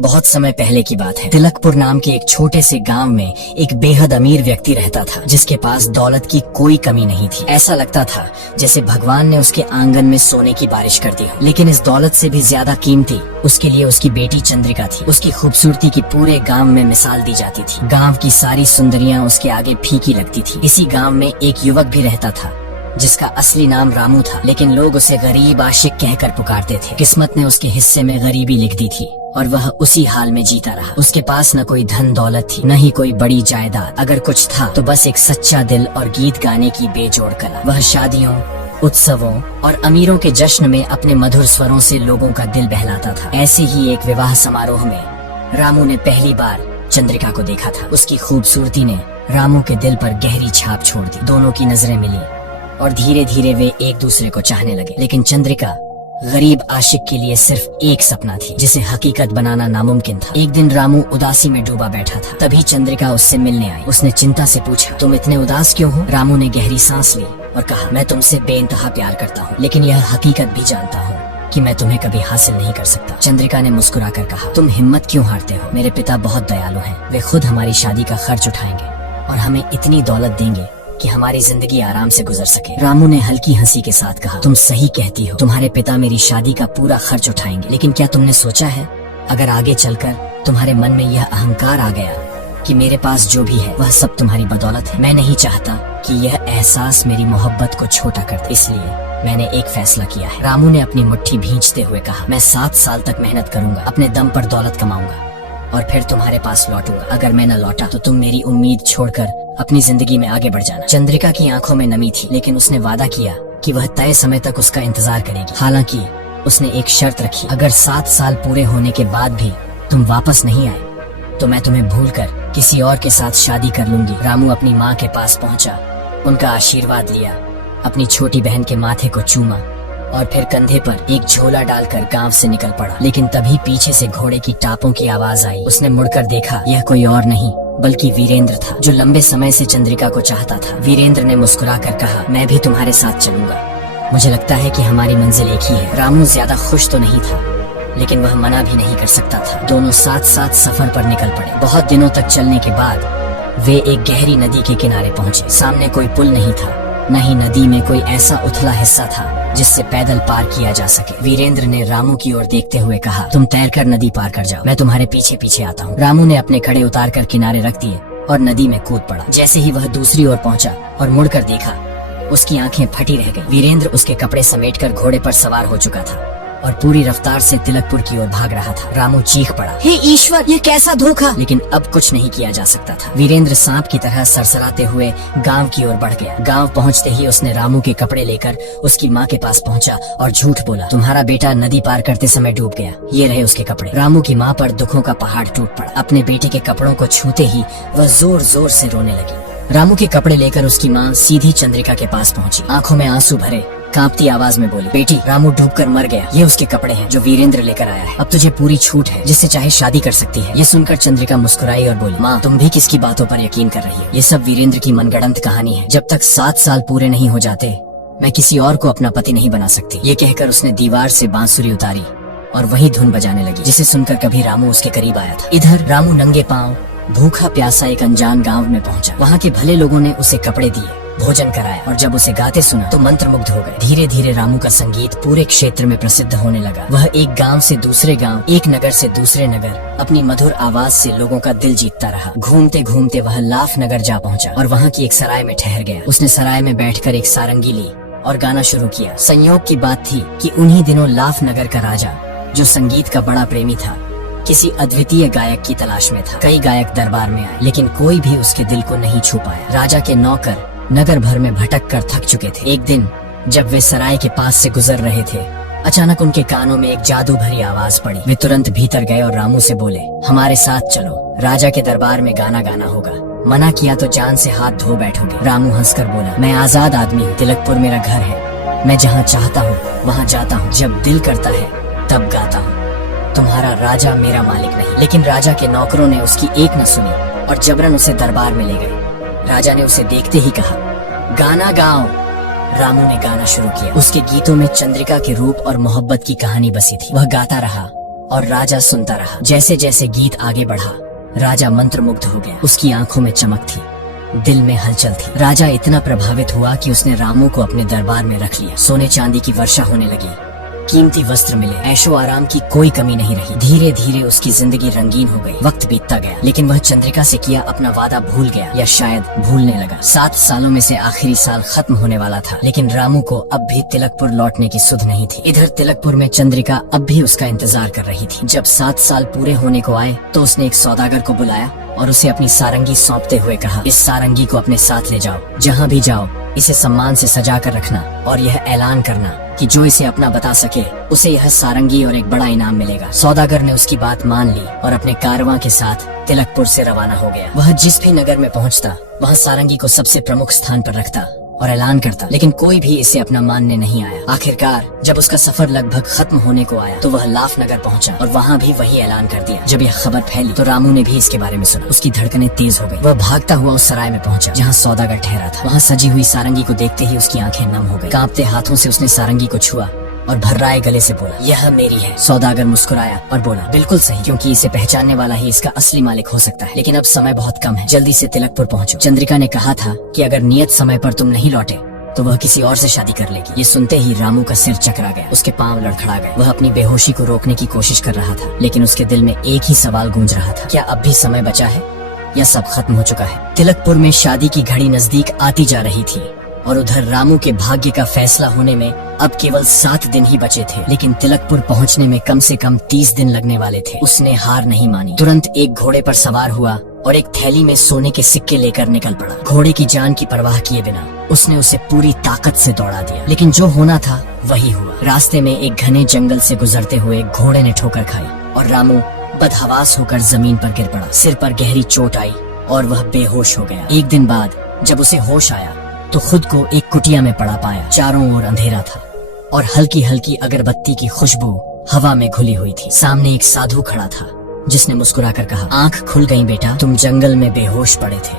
बहुत समय पहले की बात है। तिलकपुर नाम के एक छोटे से गांव में एक बेहद अमीर व्यक्ति रहता था, जिसके पास दौलत की कोई कमी नहीं थी। ऐसा लगता था जैसे भगवान ने उसके आंगन में सोने की बारिश कर दी हो। लेकिन इस दौलत से भी ज्यादा कीमती उसके लिए उसकी बेटी चंद्रिका थी। उसकी खूबसूरती की पूरे गांव में मिसाल दी जाती थी। गांव की सारी सुंदरियां उसके आगे फीकी लगती थी। इसी गांव में एक युवक भी रहता था जिसका असली नाम रामू था, लेकिन लोग उसे गरीब आशिक कहकर पुकारते थे। किस्मत ने उसके हिस्से में गरीबी लिख दी थी और वह उसी हाल में जीता रहा। उसके पास न कोई धन दौलत थी, न ही कोई बड़ी जायदाद। अगर कुछ था तो बस एक सच्चा दिल और गीत गाने की बेजोड़ कला। वह शादियों, उत्सवों और अमीरों के जश्न में अपने मधुर स्वरों से लोगों का दिल बहलाता था। ऐसे ही एक विवाह समारोह में रामू ने पहली बार चंद्रिका को देखा था। उसकी खूबसूरती ने रामू के दिल पर गहरी छाप छोड़ दी। दोनों की नजरें मिली और धीरे धीरे वे एक दूसरे को चाहने लगे। लेकिन चंद्रिका गरीब आशिक के लिए सिर्फ एक सपना थी, जिसे हकीकत बनाना नामुमकिन था। एक दिन रामू उदासी में डूबा बैठा था। तभी चंद्रिका उससे मिलने आई। उसने चिंता से पूछा, तुम इतने उदास क्यों हो? रामू ने गहरी सांस ली और कहा, मैं तुमसे बेइंतहा प्यार करता हूँ, लेकिन यह हकीकत भी जानता हूँ कि मैं तुम्हें कभी हासिल नहीं कर सकता। चंद्रिका ने मुस्कुराकर कहा, तुम हिम्मत क्यों हारते हो? मेरे पिता बहुत दयालु हैं। वे खुद हमारी शादी का खर्च उठाएंगे और हमें इतनी दौलत देंगे कि हमारी जिंदगी आराम से गुजर सके। रामू ने हल्की हंसी के साथ कहा, तुम सही कहती हो, तुम्हारे पिता मेरी शादी का पूरा खर्च उठाएंगे। लेकिन क्या तुमने सोचा है, अगर आगे चलकर तुम्हारे मन में यह अहंकार आ गया कि मेरे पास जो भी है वह सब तुम्हारी बदौलत है? मैं नहीं चाहता कि यह एहसास मेरी मोहब्बत को छोटा कर दे, इसलिए मैंने एक फैसला किया है। रामू ने अपनी मुट्ठी भींचते हुए कहा, मैं 7 साल तक मेहनत करूंगा, अपने दम पर दौलत कमाऊंगा और फिर तुम्हारे पास लौटूंगा। अगर मैं न लौटा तो तुम मेरी उम्मीद छोड़कर अपनी जिंदगी में आगे बढ़ जाना। चंद्रिका की आंखों में नमी थी, लेकिन उसने वादा किया कि वह तय समय तक उसका इंतजार करेगी। हालांकि उसने एक शर्त रखी, अगर 7 साल पूरे होने के बाद भी तुम वापस नहीं आए तो मैं तुम्हें भूलकर किसी और के साथ शादी कर लूंगी। रामू अपनी माँ के पास पहुँचा, उनका आशीर्वाद लिया, अपनी छोटी बहन के माथे को चूमा और फिर कंधे पर एक झोला डालकर गांव से निकल पड़ा। लेकिन तभी पीछे से घोड़े की टापों की आवाज आई। उसने मुड़कर देखा, यह कोई और नहीं बल्कि वीरेंद्र था, जो लंबे समय से चंद्रिका को चाहता था। वीरेंद्र ने मुस्कुराकर कहा, मैं भी तुम्हारे साथ चलूंगा, मुझे लगता है कि हमारी मंजिल एक ही है। रामू ज्यादा खुश तो नहीं था, लेकिन वह मना भी नहीं कर सकता था। दोनों साथ साथ सफर पर निकल पड़े। बहुत दिनों तक चलने के बाद वे एक गहरी नदी के किनारे पहुँचे। सामने कोई पुल नहीं था, न ही नदी में कोई ऐसा उथला हिस्सा था जिससे पैदल पार किया जा सके। वीरेंद्र ने रामू की ओर देखते हुए कहा, तुम तैरकर नदी पार कर जाओ, मैं तुम्हारे पीछे पीछे आता हूँ। रामू ने अपने कड़े उतारकर किनारे रख दिए और नदी में कूद पड़ा। जैसे ही वह दूसरी ओर पहुंचा और मुड़कर देखा, उसकी आंखें फटी रह गईं। वीरेंद्र उसके कपड़े समेटकर घोड़े पर सवार हो चुका था और पूरी रफ्तार से तिलकपुर की ओर भाग रहा था। रामू चीख पड़ा, हे ईश्वर, ये कैसा धोखा! लेकिन अब कुछ नहीं किया जा सकता था। वीरेंद्र सांप की तरह सरसराते हुए गांव की ओर बढ़ गया। गांव पहुंचते ही उसने रामू के कपड़े लेकर उसकी माँ के पास पहुंचा और झूठ बोला, तुम्हारा बेटा नदी पार करते समय डूब गया, ये रहे उसके कपड़े। रामू की माँ पर दुखों का पहाड़ टूट पड़ा। अपने बेटे के कपड़ों को छूते ही वह जोर जोर से रोने लगी। रामू के कपड़े लेकर उसकी माँ सीधी चंद्रिका के पास पहुंची। आंखों में आंसू भरे कांपती आवाज में बोली, बेटी, रामू डूबकर मर गया, ये उसके कपड़े हैं जो वीरेंद्र लेकर आया है। अब तुझे पूरी छूट है, जिससे चाहे शादी कर सकती है। ये सुनकर चंद्रिका मुस्कुराई और बोली, माँ, तुम भी किसकी बातों पर यकीन कर रही हो? ये सब वीरेंद्र की मनगढ़ंत कहानी है। जब तक 7 साल पूरे नहीं हो जाते मैं किसी और को अपना पति नहीं बना सकती। ये कहकर उसने दीवार से बांसुरी उतारी और वही धुन बजाने लगी, जिसे सुनकर कभी रामू उसके करीब आया था। इधर रामू नंगे पांव भूखा प्यासा एक अनजान गांव में पहुंचा। वहाँ के भले लोगों ने उसे कपड़े दिए, भोजन कराया और जब उसे गाते सुना तो मंत्रमुग्ध हो गए। धीरे धीरे रामू का संगीत पूरे क्षेत्र में प्रसिद्ध होने लगा। वह एक गांव से दूसरे गांव, एक नगर से दूसरे नगर अपनी मधुर आवाज से लोगों का दिल जीतता रहा। घूमते घूमते वह लाफ नगर जा पहुंचा और वहाँ की एक सराय में ठहर गया। उसने सराय में बैठकर एक सारंगी ली और गाना शुरू किया। संयोग की बात थी कि उन्हीं दिनों लाफ नगर का राजा, जो संगीत का बड़ा प्रेमी था, किसी अद्वितीय गायक की तलाश में था। कई गायक दरबार में आए, लेकिन कोई भी उसके दिल को नहीं छू पाया। राजा के नौकर नगर भर में भटक कर थक चुके थे। एक दिन जब वे सराय के पास से गुजर रहे थे, अचानक उनके कानों में एक जादू भरी आवाज पड़ी। वे तुरंत भीतर गए और रामू से बोले, हमारे साथ चलो, राजा के दरबार में गाना गाना होगा, मना किया तो जान से हाथ धो बैठोगे। रामू हंसकर बोला, मैं आजाद आदमी हूँ, तिलकपुर मेरा घर है, मैं जहाँ चाहता हूँ वहाँ जाता हूँ, जब दिल करता है तब गाता हूँ, तुम्हारा राजा मेरा मालिक नहीं। लेकिन राजा के नौकरों ने उसकी एक न सुनी और जबरन उसे दरबार में ले गए। राजा ने उसे देखते ही कहा, गाना गाओ। रामू ने गाना शुरू किया। उसके गीतों में चंद्रिका के रूप और मोहब्बत की कहानी बसी थी। वह गाता रहा और राजा सुनता रहा। जैसे जैसे गीत आगे बढ़ा, राजा मंत्रमुग्ध हो गया। उसकी आंखों में चमक थी, दिल में हलचल थी। राजा इतना प्रभावित हुआ कि उसने रामू को अपने दरबार में रख लिया। सोने चांदी की वर्षा होने लगी, कीमती वस्त्र मिले, ऐशो आराम की कोई कमी नहीं रही। धीरे धीरे उसकी जिंदगी रंगीन हो गई। वक्त बीतता गया, लेकिन वह चंद्रिका से किया अपना वादा भूल गया, या शायद भूलने लगा। 7 सालों में से आखिरी साल खत्म होने वाला था, लेकिन रामू को अब भी तिलकपुर लौटने की सुध नहीं थी। इधर तिलकपुर में चंद्रिका अब भी उसका इंतजार कर रही थी। जब 7 साल पूरे होने को आए तो उसने एक सौदागर को बुलाया और उसे अपनी सारंगी सौंपते हुए कहा, इस सारंगी को अपने साथ ले जाओ, जहाँ भी जाओ इसे सम्मान से सजा कर रखना, और यह ऐलान करना कि जो इसे अपना बता सके उसे यह सारंगी और एक बड़ा इनाम मिलेगा। सौदागर ने उसकी बात मान ली और अपने कारवां के साथ तिलकपुर से रवाना हो गया। वह जिस भी नगर में पहुंचता वह सारंगी को सबसे प्रमुख स्थान पर रखता और ऐलान करता, लेकिन कोई भी इसे अपना मानने नहीं आया। आखिरकार जब उसका सफर लगभग खत्म होने को आया तो वह लाफ नगर पहुंचा और वहां भी वही ऐलान कर दिया। जब यह खबर फैली तो रामू ने भी इसके बारे में सुना। उसकी धड़कनें तेज हो गई। वह भागता हुआ उस सराय में पहुंचा जहां सौदागर ठहरा था। वहां सजी हुई सारंगी को देखते ही उसकी आंखें नम हो गई। कांपते हाथों से उसने सारंगी को छुआ और भर्राए गले से बोला, यह मेरी है। सौदागर मुस्कुराया और बोला, बिल्कुल सही, क्योंकि इसे पहचानने वाला ही इसका असली मालिक हो सकता है। लेकिन अब समय बहुत कम है, जल्दी से तिलकपुर पहुंचो। चंद्रिका ने कहा था कि अगर नियत समय पर तुम नहीं लौटे तो वह किसी और से शादी कर लेगी। ये सुनते ही रामू का सिर चकरा गया, उसके पांव लड़खड़ा गए। वह अपनी बेहोशी को रोकने की कोशिश कर रहा था, लेकिन उसके दिल में एक ही सवाल गूंज रहा था, क्या अब भी समय बचा है या सब खत्म हो चुका है? तिलकपुर में शादी की घड़ी नजदीक आती जा रही थी और उधर रामू के भाग्य का फैसला होने में अब केवल 7 दिन ही बचे थे। लेकिन तिलकपुर पहुंचने में कम से कम 30 दिन लगने वाले थे। उसने हार नहीं मानी, तुरंत एक घोड़े पर सवार हुआ और एक थैली में सोने के सिक्के लेकर निकल पड़ा। घोड़े की जान की परवाह किए बिना उसने उसे पूरी ताकत से दौड़ा दिया। लेकिन जो होना था वही हुआ। रास्ते में एक घने जंगल से गुजरते हुए घोड़े ने ठोकर खाई और रामू बदहवास होकर जमीन पर गिर पड़ा। सिर पर गहरी चोट आई और वह बेहोश हो गया। एक दिन बाद जब उसे होश आया तो खुद को एक कुटिया में पड़ा पाया। चारों ओर अंधेरा था और हल्की हल्की अगरबत्ती की खुशबू हवा में घुली हुई थी। सामने एक साधु खड़ा था जिसने मुस्कुराकर कहा, आंख खुल गई बेटा, तुम जंगल में बेहोश पड़े थे,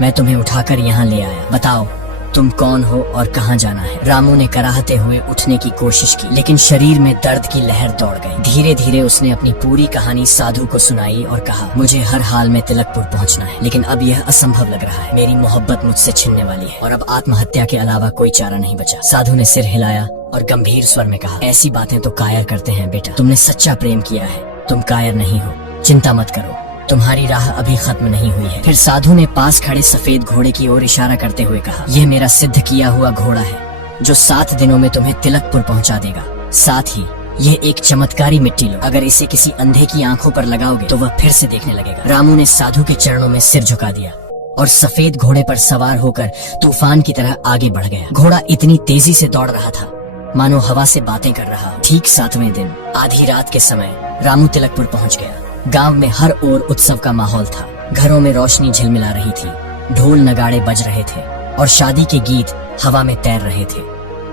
मैं तुम्हें उठाकर यहाँ ले आया। बताओ तुम कौन हो और कहाँ जाना है? रामू ने कराहते हुए उठने की कोशिश की, लेकिन शरीर में दर्द की लहर दौड़ गई। धीरे धीरे उसने अपनी पूरी कहानी साधु को सुनाई और कहा, मुझे हर हाल में तिलकपुर पहुँचना है, लेकिन अब यह असंभव लग रहा है। मेरी मोहब्बत मुझसे छिनने वाली है और अब आत्महत्या के अलावा कोई चारा नहीं बचा। साधु ने सिर हिलाया और गंभीर स्वर में कहा, ऐसी बातें तो कायर करते हैं बेटा, तुमने सच्चा प्रेम किया है, तुम कायर नहीं हो, चिंता मत करो, तुम्हारी राह अभी खत्म नहीं हुई है। फिर साधु ने पास खड़े सफेद घोड़े की ओर इशारा करते हुए कहा, यह मेरा सिद्ध किया हुआ घोड़ा है जो 7 दिनों में तुम्हें तिलकपुर पहुंचा देगा। साथ ही यह एक चमत्कारी मिट्टी लो, अगर इसे किसी अंधे की आंखों पर लगाओगे तो वह फिर से देखने लगेगा। रामू ने साधु के चरणों में सिर झुका दिया और सफेद घोड़े पर सवार होकर तूफान की तरह आगे बढ़ गया। घोड़ा इतनी तेजी से दौड़ रहा था मानो हवा से बातें कर रहा हो। ठीक 7वें दिन आधी रात के समय रामू तिलकपुर पहुंच गया। गांव में हर ओर उत्सव का माहौल था। घरों में रोशनी झिलमिला रही थी, ढोल नगाड़े बज रहे थे और शादी के गीत हवा में तैर रहे थे।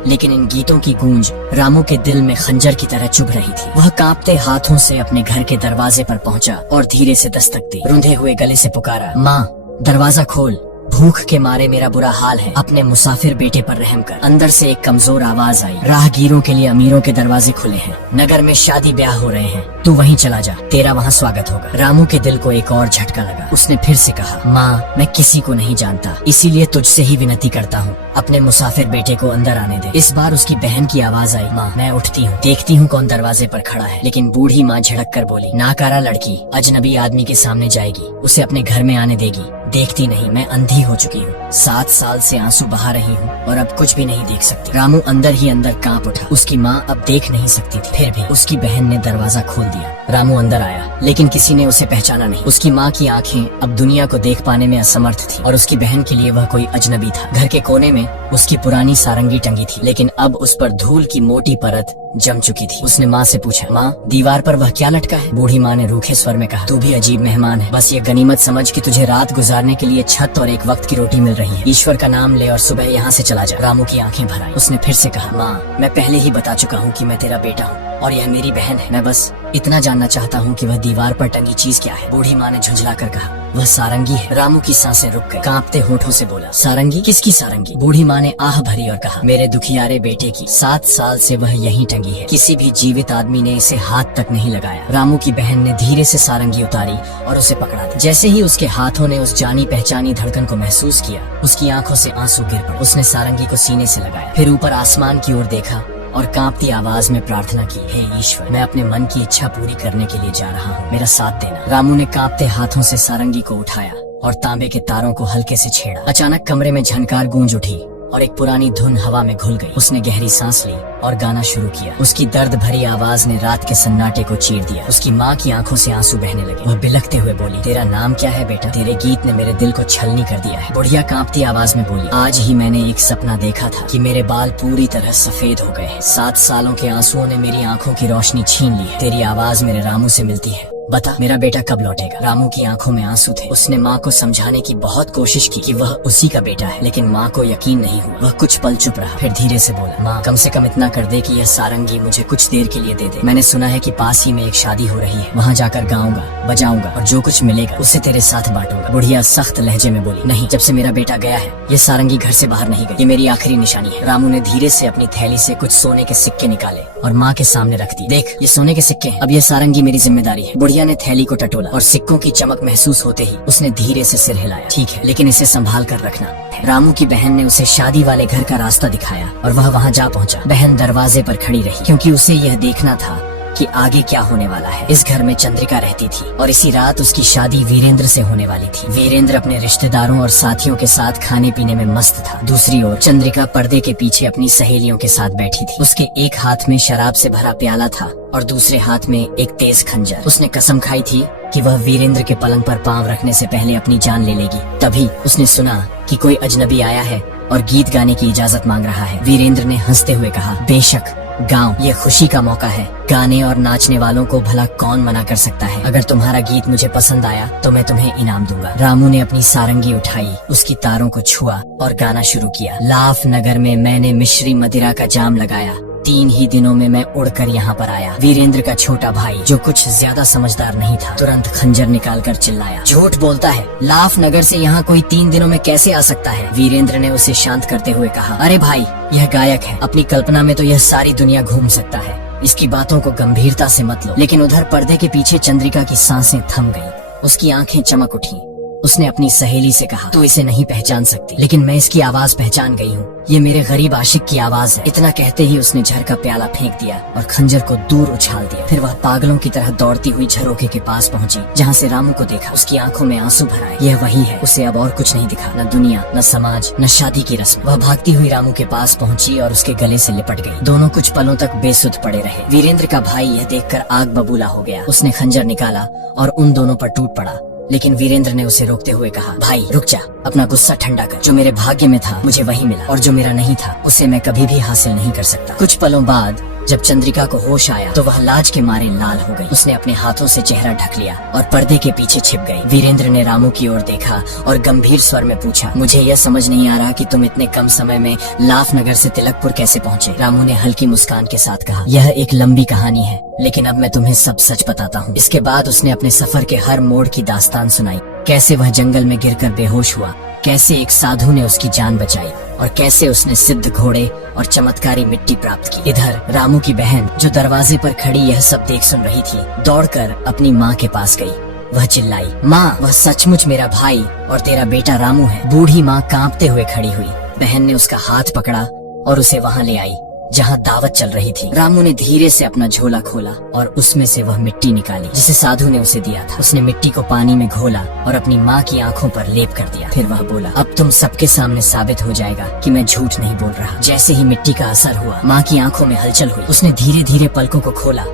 लेकिन इन गीतों की गूंज रामू के दिल में खंजर की तरह चुभ रही थी। वह कांपते हाथों से अपने घर के दरवाजे पर पहुंचा और धीरे से दस्तक दी। रुंधे हुए गले से पुकारा, माँ दरवाजा खोल, भूख के मारे मेरा बुरा हाल है, अपने मुसाफिर बेटे पर रहम कर। अंदर से एक कमजोर आवाज आई, राहगीरों के लिए अमीरों के दरवाजे खुले हैं, नगर में शादी ब्याह हो रहे हैं, तू वहीं चला जा, तेरा वहाँ स्वागत होगा। रामू के दिल को एक और झटका लगा। उसने फिर से कहा, माँ मैं किसी को नहीं जानता, इसीलिए तुझसे ही विनती करता हूँ, अपने मुसाफिर बेटे को अंदर आने दे। इस बार उसकी बहन की आवाज आई, माँ मैं उठती हूँ, देखती हूँ कौन दरवाजे पर खड़ा है। लेकिन बूढ़ी माँ झिड़क कर बोली, नाकारा लड़की अजनबी आदमी के सामने जाएगी, उसे अपने घर में आने देगी? देखती नहीं मैं अंधी हो चुकी हूँ, 7 साल से आंसू बहा रही हूँ और अब कुछ भी नहीं देख सकती। रामू अंदर ही अंदर कांप उठा। उसकी माँ अब देख नहीं सकती थी, फिर भी उसकी बहन ने दरवाजा खोल दिया। रामू अंदर आया, लेकिन किसी ने उसे पहचाना नहीं। उसकी माँ की आंखें अब दुनिया को देख पाने में असमर्थ थी और उसकी बहन के लिए वह कोई अजनबी था। घर के कोने में उसकी पुरानी सारंगी टंगी थी, लेकिन अब उस पर धूल की मोटी परत जम चुकी थी। उसने माँ से पूछा, माँ दीवार पर वह क्या लटका है? बूढ़ी माँ ने रूखे स्वर में कहा, तू भी अजीब मेहमान है, बस ये गनीमत समझ कि तुझे रात गुजारने के लिए छत और एक वक्त की रोटी मिल रही है। ईश्वर का नाम ले और सुबह यहाँ से चला जा। रामू की आंखें भर आई। उसने फिर से कहा, माँ मैं पहले ही बता चुका हूँ कि मैं तेरा बेटा हूँ, और यह मेरी बहन है। मैं बस इतना जानना चाहता हूँ कि वह दीवार पर टंगी चीज क्या है। बूढ़ी माँ ने झुंझला कर कहा, वह सारंगी है। रामू की सांसें रुक गई, कांपते होठों से बोला, सारंगी? किसकी सारंगी? बूढ़ी माँ ने आह भरी और कहा, मेरे दुखियारे बेटे की। 7 साल से वह यहीं टंगी है, किसी भी जीवित आदमी ने इसे हाथ तक नहीं लगाया। रामू की बहन ने धीरे से सारंगी उतारी और उसे पकड़ा दिया। जैसे ही उसके हाथों ने उस जानी पहचानी धड़कन को महसूस किया, उसकी आंखों से आंसू गिर पड़े। उसने सारंगी को सीने से लगाया, फिर ऊपर आसमान की ओर देखा और कांपती आवाज में प्रार्थना की, हे ईश्वर, मैं अपने मन की इच्छा पूरी करने के लिए जा रहा हूँ, मेरा साथ देना। रामू ने कांपते हाथों से सारंगी को उठाया और तांबे के तारों को हल्के से छेड़ा। अचानक कमरे में झनकार गूंज उठी और एक पुरानी धुन हवा में घुल गई। उसने गहरी सांस ली और गाना शुरू किया। उसकी दर्द भरी आवाज ने रात के सन्नाटे को चीर दिया। उसकी माँ की आंखों से आंसू बहने लगे। वह बिलखते हुए बोली, तेरा नाम क्या है बेटा? तेरे गीत ने मेरे दिल को छलनी कर दिया है। बुढ़िया कांपती आवाज में बोली, आज ही मैंने एक सपना देखा था कि मेरे बाल पूरी तरह सफेद हो गए हैं। 7 सालों के आंसुओं ने मेरी आंखों की रोशनी छीन ली है। तेरी आवाज मेरे रामू से मिलती है, बता मेरा बेटा कब लौटेगा? रामू की आंखों में आंसू थे। उसने माँ को समझाने की बहुत कोशिश की कि वह उसी का बेटा है, लेकिन माँ को यकीन नहीं हुआ। वह कुछ पल चुप रहा, फिर धीरे से बोला, माँ कम से कम इतना कर दे कि यह सारंगी मुझे कुछ देर के लिए दे दे। मैंने सुना है कि पास ही में एक शादी हो रही है, वहाँ जाकर गाऊंगा, बजाऊंगा और जो कुछ मिलेगा उसे तेरे साथ बांटूंगा। बुढ़िया सख्त लहजे में बोली, नहीं, जब से मेरा बेटा गया है ये सारंगी घर से बाहर नहीं गई। ये मेरी आखिरी निशानी है। रामू ने धीरे से अपनी थैली से कुछ सोने के सिक्के निकाले और माँ के सामने रख दिए। देख, ये सोने के सिक्के हैं, अब ये सारंगी मेरी जिम्मेदारी है। बुढ़िया ने थैली को टटोला और सिक्कों की चमक महसूस होते ही उसने धीरे से सिर हिलाया। ठीक है, लेकिन इसे संभाल कर रखना। रामू की बहन ने उसे शादी वाले घर का रास्ता दिखाया और वह वहाँ जा पहुँचा। बहन दरवाजे पर खड़ी रही क्योंकि उसे यह देखना था कि आगे क्या होने वाला है। इस घर में चंद्रिका रहती थी और इसी रात उसकी शादी वीरेंद्र से होने वाली थी। वीरेंद्र अपने रिश्तेदारों और साथियों के साथ खाने पीने में मस्त था। दूसरी ओर चंद्रिका पर्दे के पीछे अपनी सहेलियों के साथ बैठी थी। उसके एक हाथ में शराब से भरा प्याला था और दूसरे हाथ में एक तेज खंजर। उसने कसम खाई थी कि वह वीरेंद्र के पलंग पर पांव रखने से पहले अपनी जान ले लेगी। तभी उसने सुना कि कोई अजनबी आया है और गीत गाने की इजाजत मांग रहा है। वीरेंद्र ने हंसते हुए कहा, बेशक गाओ, ये खुशी का मौका है। गाने और नाचने वालों को भला कौन मना कर सकता है। अगर तुम्हारा गीत मुझे पसंद आया तो मैं तुम्हें इनाम दूंगा। रामू ने अपनी सारंगी उठाई, उसकी तारों को छुआ और गाना शुरू किया। लाफ नगर में मैंने मिश्री मदिरा का जाम लगाया, 3 ही दिनों में मैं उड़कर यहाँ पर आया। वीरेंद्र का छोटा भाई, जो कुछ ज्यादा समझदार नहीं था, तुरंत खंजर निकालकर चिल्लाया, झूठ बोलता है, लाफ नगर से यहाँ कोई 3 दिनों में कैसे आ सकता है? वीरेंद्र ने उसे शांत करते हुए कहा, अरे भाई, यह गायक है, अपनी कल्पना में तो यह सारी दुनिया घूम सकता है, इसकी बातों को गंभीरता से मत लो। लेकिन उधर पर्दे के पीछे चंद्रिका की सांसें थम गईं, उसकी आंखें चमक उठी। उसने अपनी सहेली से कहा, तू इसे नहीं पहचान सकती, लेकिन मैं इसकी आवाज पहचान गई हूँ। ये मेरे गरीब आशिक की आवाज है। इतना कहते ही उसने झर का प्याला फेंक दिया और खंजर को दूर उछाल दिया। फिर वह पागलों की तरह दौड़ती हुई झरोखे के पास पहुंची, जहाँ से रामू को देखा। उसकी आंखों में आंसू भर आए। यह वही है, उसे अब और कुछ नहीं दिखा, न दुनिया, न समाज, न शादी की रस्म। वह भागती हुई रामू के पास पहुंची और उसके गले से लिपट गई। दोनों कुछ पलों तक बेसुध पड़े रहे। वीरेंद्र का भाई यह देखकर आग बबूला हो गया। उसने खंजर निकाला और उन दोनों पर टूट पड़ा, लेकिन वीरेंद्र ने उसे रोकते हुए कहा, भाई रुक जा, अपना गुस्सा ठंडा कर। जो मेरे भाग्य में था मुझे वही मिला, और जो मेरा नहीं था उसे मैं कभी भी हासिल नहीं कर सकता। कुछ पलों बाद जब चंद्रिका को होश आया तो वह लाज के मारे लाल हो गई। उसने अपने हाथों से चेहरा ढक लिया और पर्दे के पीछे छिप गई। वीरेंद्र ने रामू की ओर देखा और गंभीर स्वर में पूछा, मुझे यह समझ नहीं आ रहा कि तुम इतने कम समय में लाफ नगर से तिलकपुर कैसे पहुँचे? रामू ने हल्की मुस्कान के साथ कहा, यह एक लंबी कहानी है, लेकिन अब मैं तुम्हें सब सच बताता हूँ। इसके बाद उसने अपने सफर के हर मोड़ की दास्तान सुनाई। कैसे वह जंगल में गिरकर बेहोश हुआ, कैसे एक साधु ने उसकी जान बचाई और कैसे उसने सिद्ध घोड़े और चमत्कारी मिट्टी प्राप्त की। इधर रामू की बहन, जो दरवाजे पर खड़ी यह सब देख सुन रही थी, दौड़कर अपनी माँ के पास गई। वह चिल्लाई, माँ, वह सचमुच मेरा भाई और तेरा बेटा रामू है। बूढ़ी माँ कांपते हुए खड़ी हुई। बहन ने उसका हाथ पकड़ा और उसे वहाँ ले आई जहाँ दावत चल रही थी। रामू ने धीरे से अपना झोला खोला और उसमें से वह मिट्टी निकाली जिसे साधु ने उसे दिया था। उसने मिट्टी को पानी में घोला और अपनी माँ की आंखों पर लेप कर दिया। फिर वह बोला, अब तुम सबके सामने साबित हो जाएगा कि मैं झूठ नहीं बोल रहा। जैसे ही मिट्टी का असर हुआ, माँ की आंखों में हलचल हुई। उसने धीरे धीरे पलकों को खोला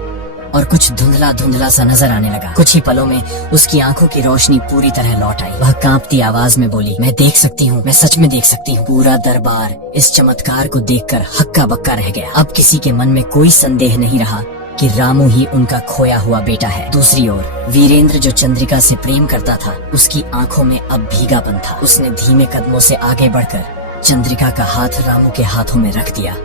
और कुछ धुंधला धुंधला सा नजर आने लगा। कुछ ही पलों में उसकी आंखों की रोशनी पूरी तरह लौट आई। वह कांपती आवाज में बोली, मैं देख सकती हूँ, मैं सच में देख सकती हूँ। पूरा दरबार इस चमत्कार को देखकर हक्का बक्का रह गया। अब किसी के मन में कोई संदेह नहीं रहा कि रामू ही उनका खोया हुआ बेटा है। दूसरी ओर वीरेंद्र, जो चंद्रिका से प्रेम करता था, उसकी आंखों में अब भीगापन था। उसने धीमे कदमों से आगे बढ़कर चंद्रिका का हाथ रामू के हाथों में रख दिया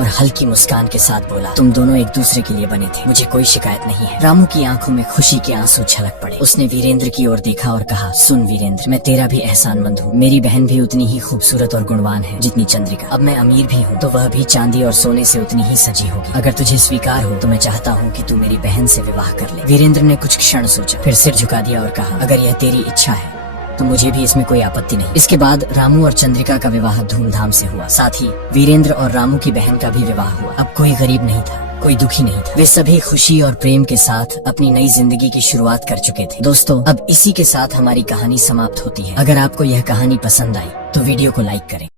और हल्की मुस्कान के साथ बोला, तुम दोनों एक दूसरे के लिए बने थे, मुझे कोई शिकायत नहीं है। रामू की आंखों में खुशी के आंसू छलक पड़े। उसने वीरेंद्र की ओर देखा और कहा, सुन वीरेंद्र, मैं तेरा भी एहसानमंद हूँ। मेरी बहन भी उतनी ही खूबसूरत और गुणवान है जितनी चंद्रिका। अब मैं अमीर भी हूँ तो वह भी चांदी और सोने से उतनी ही सजी होगी। अगर तुझे स्वीकार हो तो मैं चाहता हूँ कि तू मेरी बहन से विवाह कर ले। वीरेंद्र ने कुछ क्षण सोचा, फिर सिर झुका दिया और कहा, अगर यह तेरी इच्छा है तो मुझे भी इसमें कोई आपत्ति नहीं। इसके बाद रामू और चंद्रिका का विवाह धूमधाम से हुआ। साथ ही वीरेंद्र और रामू की बहन का भी विवाह हुआ। अब कोई गरीब नहीं था, कोई दुखी नहीं था। वे सभी खुशी और प्रेम के साथ अपनी नई जिंदगी की शुरुआत कर चुके थे। दोस्तों, अब इसी के साथ हमारी कहानी समाप्त होती है। अगर आपको यह कहानी पसंद आई तो वीडियो को लाइक करें।